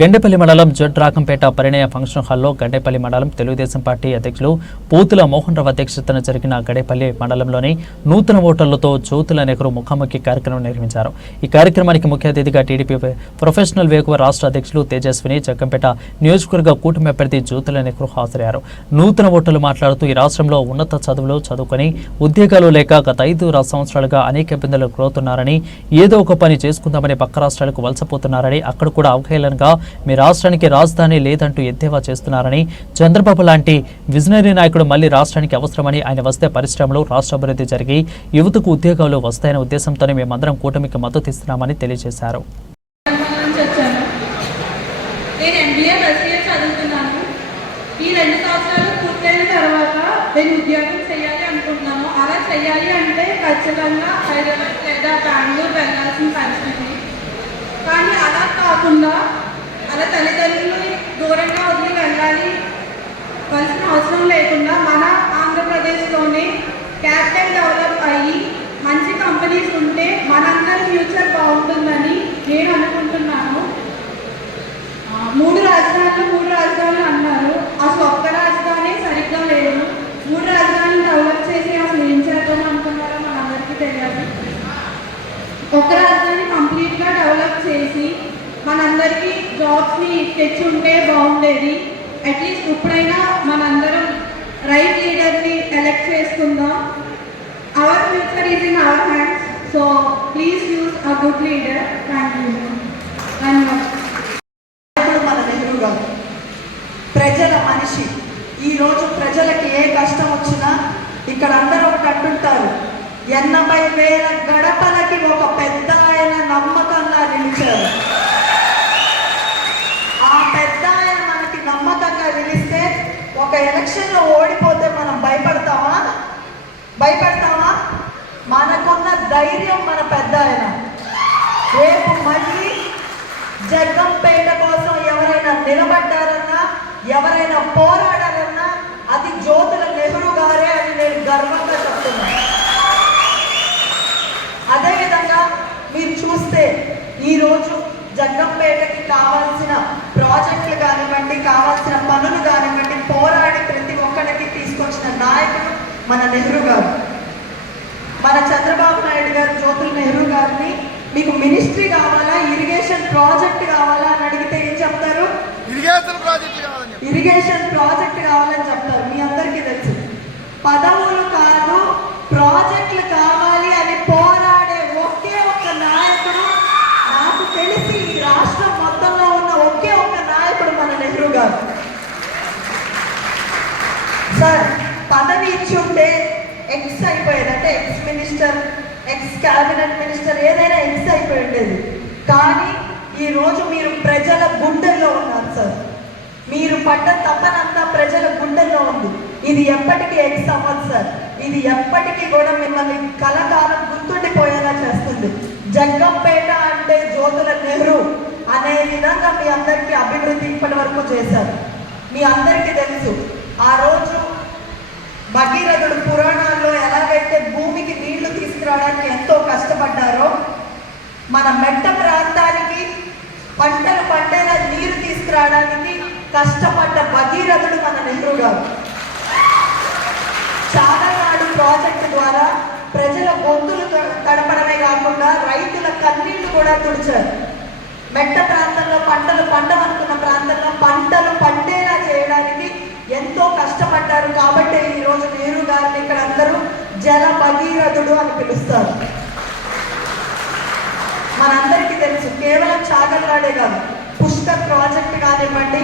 గండేపల్లి మండలం జడ్ రాకంపేట పరిణయ ఫంక్షన్ హాల్లో గండేపల్లి మండలం తెలుగుదేశం పార్టీ అధ్యక్షులు పోతుల మోహన్ రావు అధ్యక్షతన జరిగిన గడేపల్లి మండలంలోని నూతన ఓటర్లతో జ్యోతుల నెహ్రూ ముఖాముఖి కార్యక్రమం నిర్వహించారు. ఈ కార్యక్రమానికి ముఖ్య అతిథిగా టీడీపీ ప్రొఫెషనల్ వేకువ రాష్ట్ర అధ్యక్షులు తేజస్విని జగ్గంపేట నియోజకవర్గ కూటమి అభ్యర్థి జ్యోతుల నెహ్రూ హాజరయ్యారు. నూతన ఓటర్లు మాట్లాడుతూ ఈ రాష్ట్రంలో ఉన్నత చదువులు చదువుకొని ఉద్యోగాలు లేక గత ఐదు సంవత్సరాలుగా అనేక ఇబ్బందులు గురవుతున్నారని ఏదో ఒక పని చేసుకుందామని పక్క రాష్ట్రాలకు వలసపోతున్నారని అక్కడ కూడా అవహేళనగా మీ రాష్ట్రానికి రాజధాని లేదంటూ ఎద్దేవా చేస్తున్నారని చంద్రబాబు లాంటి విజనరీ నాయకుడు మళ్ళీ రాష్ట్రానికి అవసరమని ఆయన వస్తే పరిశ్రమలు రాష్ట్ర అభివృద్ధి జరిగి యువతకు ఉద్యోగాలు వస్తాయనే ఉద్దేశంతోనే మేమందరం కూటమికి మద్దతు ఇస్తున్నామని తెలియజేశారు. నేను ఎంబీఏ ఫస్ట్ చదువుతున్నాను. ఈ రెండు సంవత్సరాలు పూర్తయిన తర్వాత నేను ఉద్యోగం చేయాలి అనుకుంటున్నాను. అలా చేయాలి అంటే ఖచ్చితంగా హైదరాబాద్ లేదా బెంగళూరు వెళ్ళాల్సిన పరిస్థితి. కానీ అలా కాకుండా అలా తల్లిదండ్రులు దూరంగా వదిలి వెళ్ళాలి. కలిసిన అవసరం లేకుండా మన ఆంధ్రప్రదేశ్లోనే క్యాపిటల్ డెవలప్ అయ్యి మంచి కంపెనీస్ ఉంటే మనందరి ఫ్యూచర్ బాగుంటుందని నేను అనుకుంటున్నాను. మూడు రాజధానులు మూడు రాజధానులు అన్నారు. అసలు ఒక్క రాజధాని సరిగ్గా లేదు. మూడు రాజధానులు డెవలప్ చేసి అసలు ఏం చేద్దాం అనుకున్నారో మనందరికీ తెలియాలి ఒక రాజధాని కంప్లీట్గా డెవలప్ చేసి మనందరికీ జాబ్స్ని తెచ్చి ఉంటే బాగుండేది అట్లీస్ట్ ఇప్పుడైనా మనందరం రైట్ లీడర్ని ఎలెక్ట్ చేసుకుందాం. Our future is in our hands so please use a good leader thank you మన ప్రజల మనిషి. ఈరోజు ప్రజలకి ఏ కష్టం వచ్చినా ఇక్కడ అందరూ ఒకటి అంటుంటారు ఎనభై వేల గడపలకి ఒక పెద్ద ఆయన నమ్మకంగా నిలిచారు ఆ పెద్ద ఆయన మనకి నమ్మకంగా నిలిస్తే ఒక ఎలక్షన్లో ఓడిపోతే మనం భయపడతామా? భయపడతామా? మనకున్న ధైర్యం మన పెద్ద ఆయన రేపు మళ్ళీ జగ్గంపేట కోసం ఎవరైనా నిలబడ్డారన్నా ఎవరైనా పోరాడారన్నా అది జ్యోతుల నెహ్రూ గారే అని నేను గర్వంగా చెప్తున్నాను అదేవిధంగా మీరు చూస్తే ఈరోజు జగ్గంపేటకి కావాల్సిన ప్రాజెక్టులు కానివ్వండి కావాల్సిన పనులు కానివ్వండి పోరాడి ప్రతి ఒక్కరికి తీసుకొచ్చిన నాయకుడు మన నెహ్రూ గారు. మన చంద్రబాబు నాయుడు గారు జ్యోతుల నెహ్రూ గారిని మీకు మినిస్ట్రీ కావాలా ఇరిగేషన్ ప్రాజెక్ట్ కావాలా అని అడిగితే ఏం చెప్తారు? ఇరిగేషన్ ప్రాజెక్టు కావాలని ఇరిగేషన్ ప్రాజెక్ట్ కావాలని చెప్తారు. మీ అందరికీ తెలుసు. పదవులు కాదు ప్రాజెక్టులు కావాలి అని పోరాడే ఒకే ఒక్క నాయకుడు నాకు తెలిసి ఈ రాష్ట్రం మొత్తంలో ఉన్న ఒకే ఒక్క నాయకుడు మన నెహ్రూ గారు. సార్ పదవి ఇచ్చి ఉంటే ఎక్స్ అయిపోయేది అంటే ex minister ex cabinet minister ఏదైనా ఎక్స్ అయిపోయి ఉండేది. కానీ ఈరోజు మీరు ప్రజల గుండెల్లో ఉన్నారు సార్ మీరు పడ్డ తపనంతా ప్రజల గుండెల్లో ఉంది. ఇది ఎప్పటికీ ఎక్స్ అవ్వదు సార్ ఇది ఎప్పటికీ కూడా మిమ్మల్ని కలకాలం గుర్తుండిపోయేలా చేస్తుంది. జగ్గంపేట అంటే జ్యోతుల నెహ్రూ అనే విధంగా మీ అందరికీ అభివృద్ధి ఇప్పటి వరకు చేశారు. మీ అందరికీ తెలుసు ఆ రోజు భగీరథుడు పురాణాల్లో ఎలాగైతే భూమికి నీళ్ళు తీసుకురావడానికి ఎంతో కష్టపడ్డారో మన మెట్ట ప్రాంతానికి పంటలు పండేలా నీరు తీసుకురావడానికి కష్టపడ్డ భగీరథుడు మన నెహ్రూ గారు. చాలనాడు ప్రాజెక్టు ద్వారా ప్రజల గొంతులు తడ- తడపడమే కాకుండా రైతుల కన్నీళ్ళు కూడా తుడిచారు. మెట్ట ప్రాంతంలో పంటలు పండమనుకున్న ప్రాంతంలో పంటలు పండేలా చేయడానికి ఎంతో కష్టపడ్డారు కాబట్టి ఈ రోజు నెహ్రూ గారిని ఇక్కడ అందరూ జల భగీరథుడు అని పిలుస్తారు. మనందరికీ తెలుసు కేవలం చాగల్లాడే కాదు పుష్కర్ ప్రాజెక్ట్ కానివ్వండి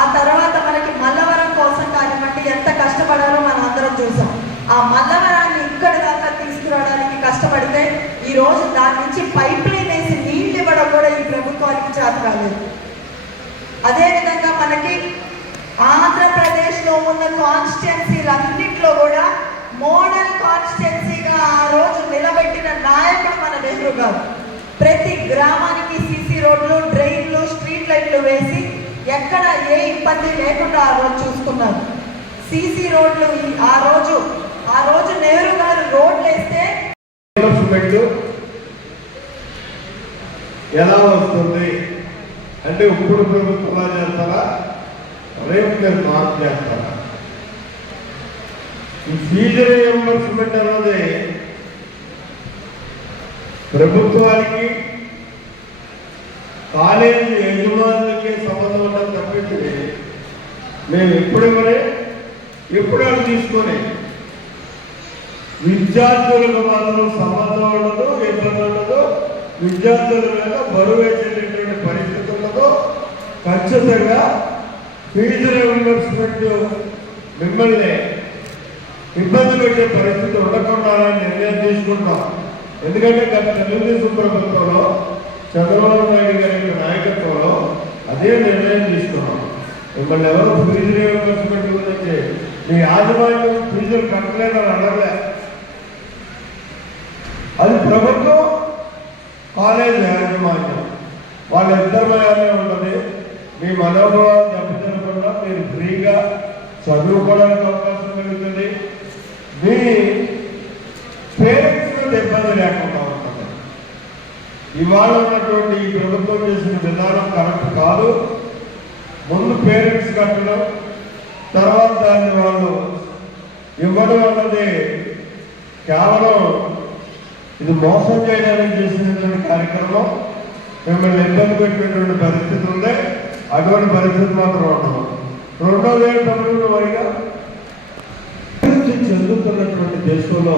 ఆ తర్వాత మనకి మల్లవరం కోసం కానివ్వండి ఎంత కష్టపడారో మనం అందరం చూసాం. ఆ మల్లవరాన్ని ఇక్కడ దాకా తీసుకురావడానికి కష్టపడితే ఈ రోజు దాని నుంచి పైప్ లైన్ వేసి నీళ్ళు ఇవ్వడం కూడా ఈ ప్రభుత్వానికి చేత కాలేదు. అదేవిధంగా మనకి ఆంధ్రప్రదేశ్లో ఉన్న కాన్స్టిట్యున్సీలన్నింటిలో కూడా మోడల్ కాన్స్టిట్యున్సీగా ఆ రోజు నిలబెట్టిన నాయకుడు మన నెహ్రూ గారు. ప్రతి గ్రామానికి సీసీ రోడ్లు డ్రైన్లు స్ట్రీట్ లైట్లు వేసి ఎక్కడ ఏ ఇబ్బంది లేకుండా ఆ రోజు చూసుకున్నారు. సీసీ రోడ్లు ఆ రోజు ఆ రోజు నెహ్రూ గారు రోడ్లు వేస్తే ఎలా వస్తుంది? అంటే ఇప్పుడు ప్రభుత్వంలా చేస్తారా రేపు మార్పు చేస్తారా? ఈ ఫీజు రియంబర్స్మెంట్ అన్నది ప్రభుత్వానికి కాలేజీ యజమానులకి సంబంధం ఉన్నది తప్పించి మేము ఎప్పుడు ఇవ్వలే? ఎప్పుడు అది తీసుకొని విద్యార్థులకు మాత్రం సంబంధం ఉండదు ఇబ్బంది ఉండదు. విద్యార్థుల మీద బరువు వేసేటటువంటి పరిస్థితి ఉండదు. ఖచ్చితంగా ఫీజు రియంబర్స్మెంట్ మిమ్మల్ని ఇబ్బంది పెట్టే పరిస్థితి ఉండకుండా నిర్ణయం తీసుకుంటాం. ఎందుకంటే గత తెలుగుదేశం ప్రభుత్వంలో చంద్రబాబు నాయుడు గారి యొక్క నాయకత్వంలో అదే నిర్ణయం తీసుకున్నాం. మిమ్మల్ని ఎవరు ఫీజు ఖర్చు పెట్టుకుంటే మీ యాజమాన్యం ఫీజులు కట్టలేదని అనలే అది ప్రభుత్వం కాలేజ్ యాజమాన్యం. వాళ్ళ ఇద్దరు ఉంటుంది మీ మనోభావాలు దెబ్బతినకుండా మీరు ఫ్రీగా చదువుకోవడానికి అవకాశం కలుగుతుంది. మీ పేరెంట్స్ ఇబ్బంది లేకుండా ఉంటుంది. ఇవాళ ఉన్నటువంటి ఈ ప్రభుత్వం చేసిన విధానం కరెక్ట్ కాదు. ముందు పేరెంట్స్ కట్టడం తర్వాత దాన్ని వాళ్ళు ఇవ్వడం అన్నది కేవలం ఇది మోసం చేయడానికి చేసినటువంటి కార్యక్రమం. మిమ్మల్ని ఇబ్బంది పెట్టినటువంటి పరిస్థితి ఉంది. అటువంటి పరిస్థితి మాత్రం ఉండదు. రెండోది ఏంటంటే వరిగా చెందుతున్నటువంటి దేశంలో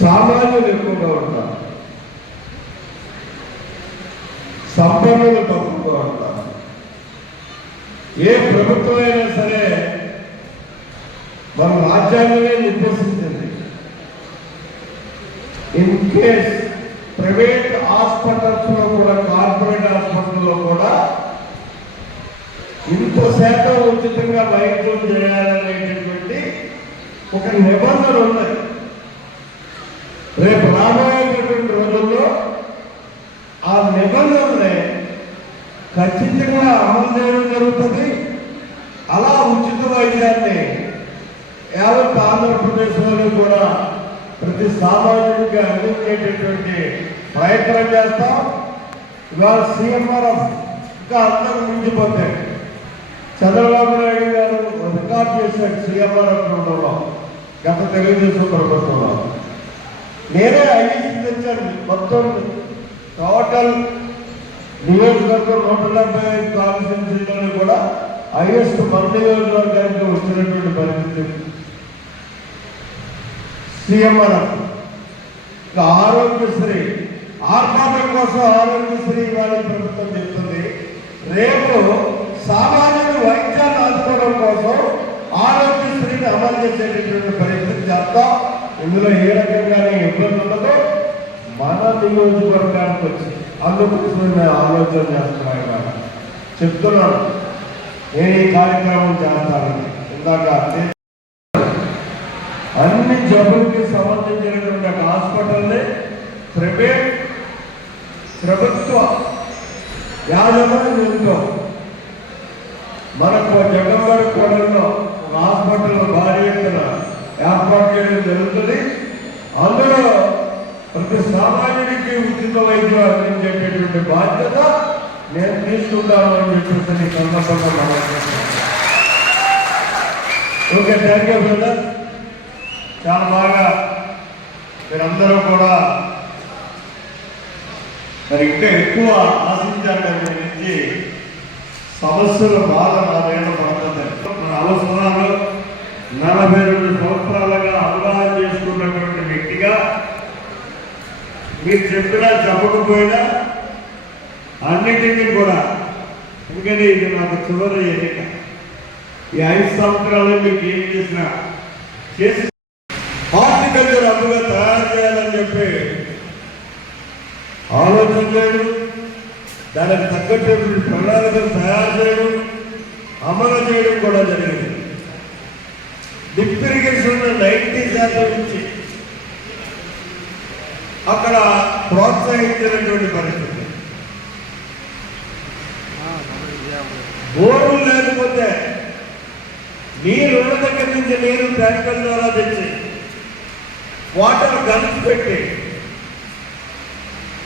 సామాన్యులు ఎక్కువగా ఉంటారు. సంపన్నులు తక్కువగా ఉంటారు. ఏ ప్రభుత్వం అయినా సరే మన రాజ్యాంగమే నిర్దేశించింది. ఇన్ కేస్ ప్రైవేట్ హాస్పిటల్స్లో కూడా కార్పొరేట్ హాస్పిటల్లో కూడా ఇంత శాతం ఉచితంగా వైద్యం చేయాలనేటటువంటి ఒక నిబంధన ఉన్నది. రేపు రాబోయేటటువంటి రోజుల్లో ఆ నిబంధనలే ఖచ్చితంగా అమలు చేయడం జరుగుతుంది. అలా ఉచిత వైద్యాన్ని యావత్ ఆంధ్రప్రదేశ్లోని కూడా ప్రతి సామాన్యుడికి అందించేటటువంటి ప్రయత్నం చేస్తాం. ఇవాళ సీఎంఆర్ఎఫ్ ఇంకా అందరూ మించిపోతాయి చంద్రబాబు నాయుడు గారు రికార్డ్ చేశాడు సీఎంఆర్ఎఫ్ ఉండడంలో గత తెలుగుదేశం ప్రభుత్వంలో. నేనే ఐదు తెచ్చాను. మొత్తం టోటల్ నియోజకవర్గం నూట డెబ్బై ఐదు కాన్స్టిట్యూన్సీలోని కూడా హైయెస్ట్ మన నియోజకవర్గానికి వచ్చినటువంటి పరిస్థితి. సీఎంఆర్ఎఫ్ ఆరోగ్యశ్రీ ఆర్భాటం కోసం ఆరోగ్యశ్రీ ఇవ్వాలని ప్రభుత్వం చెప్తుంది. రేపు సామాన్యులు వైద్యాన్ని అందుకోవడం కోసం ఆరోగ్యశ్రీని అమలు చేసేటటువంటి పరిస్థితి చేస్తాం. ఇందులో ఏ రకంగానే ఇబ్బంది ఉండదు. మన నియోజకవర్గానికి వచ్చి అందుకోసం మేము ఆలోచన చేస్తున్నాం చెప్తున్నాను. నేను ఈ కార్యక్రమం చేస్తాను. ఇందాక అన్ని జబ్బులకి సంబంధించినటువంటి ఒక హాస్పిటల్ని ప్రైవేట్ ప్రభుత్వ యాజమాన్యంతో మనకు జగన్వారి కోడల్లో ఒక హాస్పిటల్ భారీ ఎత్తున ఏర్పాటు చేయడం జరుగుతుంది. అందులో ప్రతి సామాన్యుడికి ఉచిత వైద్యం అందించేటటువంటి బాధ్యత నేను తీసుకుంటాను అని చెప్పేసి ఈ సందర్భంగా ఓకే థ్యాంక్ యూ బ్రదర్ చాలా బాగా మీరందరూ కూడా మరి ఇంకా ఎక్కువ ఆశించారు దాని నుంచి. సమస్యల బాధ నాదేళ్ళు పడుతుంది మన అవసరాలు నలభై రెండు సంవత్సరాలుగా అవగాహన చేసుకున్నటువంటి వ్యక్తిగా మీరు చెప్పినా చెప్పకపోయినా అన్నిటినీ కూడా ఎందుకంటే ఇది నాకు చివరి ఎన్నిక. ఈ ఐదు సంవత్సరాలు మీకు ఏం చేసినా చేసి హార్టికల్చర్ హబ్బుగా తయారు చేయాలని చెప్పి ఆలోచన లేదు దానికి తగ్గట్టు ప్రణాళికలు తయారు చేయడం అమలు చేయడం కూడా జరిగింది. లిప్ ఇరిగేషన్ నైంటీ శాతం నుంచి అక్కడ ప్రోత్సహించినటువంటి పరిస్థితి. బోర్డు లేకపోతే నీరు ఉన్న దగ్గర నుంచి నీరు ట్యాంకర్ ద్వారా తెచ్చి వాటర్ గన్స్ పెట్టి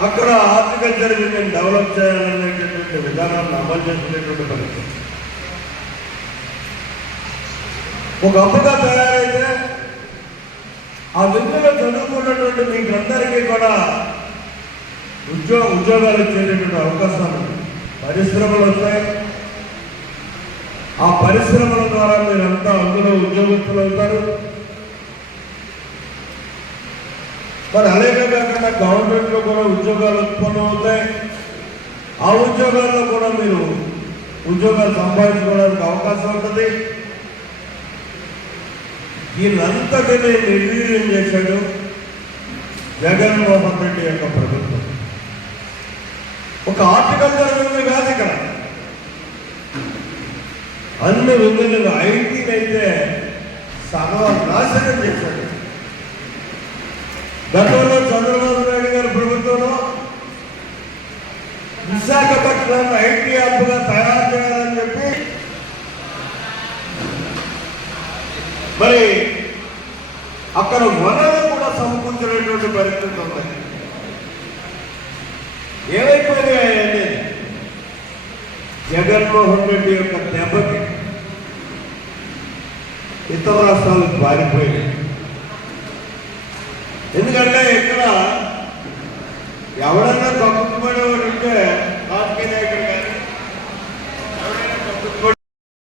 అక్కడ హార్టికల్చర్ యూనియన్ డెవలప్ చేయాలనేటటువంటి విధానాన్ని అమలు చేసినటువంటి పరిస్థితి. ఒక అమ్మగా తయారైతే ఆ విందులో చదువుకున్నటువంటి మీకందరికీ కూడా ఉద్యోగ ఉద్యోగాలు ఇచ్చేటటువంటి అవకాశాలు పరిశ్రమలు వస్తాయి. ఆ పరిశ్రమల ద్వారా మీరంతా అందులో ఉద్యోగస్తులు అవుతారు. మరి అలాగే కాకుండా గవర్నమెంట్లో కూడా ఉద్యోగాలు ఉత్పన్నం అవుతాయి ఆ ఉద్యోగాల్లో కూడా మీరు ఉద్యోగాలు సంపాదించుకోవడానికి అవకాశం ఉంటుంది దీన్నంతటినీ నిర్వీర్యం చేశాడు జగన్మోహన్ రెడ్డి యొక్క ప్రభుత్వం ఒక హార్టికల్చర్ విందు కాదు ఇక్కడ అన్ని విందులు ఐటీని అయితే సగం నాశనం చేశాడు గతంలో చంద్రబాబు నాయుడు గారి ప్రభుత్వంలో విశాఖపట్నాన్ని ఐటీ హబ్గా తయారు చేయాలని చెప్పి. మరి అక్కడ వనరులు కూడా సమకూర్చినటువంటి పరిస్థితులు ఉన్నాయి ఏమైపోయినాయి జగన్మోహన్ రెడ్డి యొక్క దెబ్బకి ఇతర రాష్ట్రాలకు పారిపోయాయి ఎందుకంటే ఇక్కడ ఎవడన్నా గొప్పపడేవాడు ఉంటే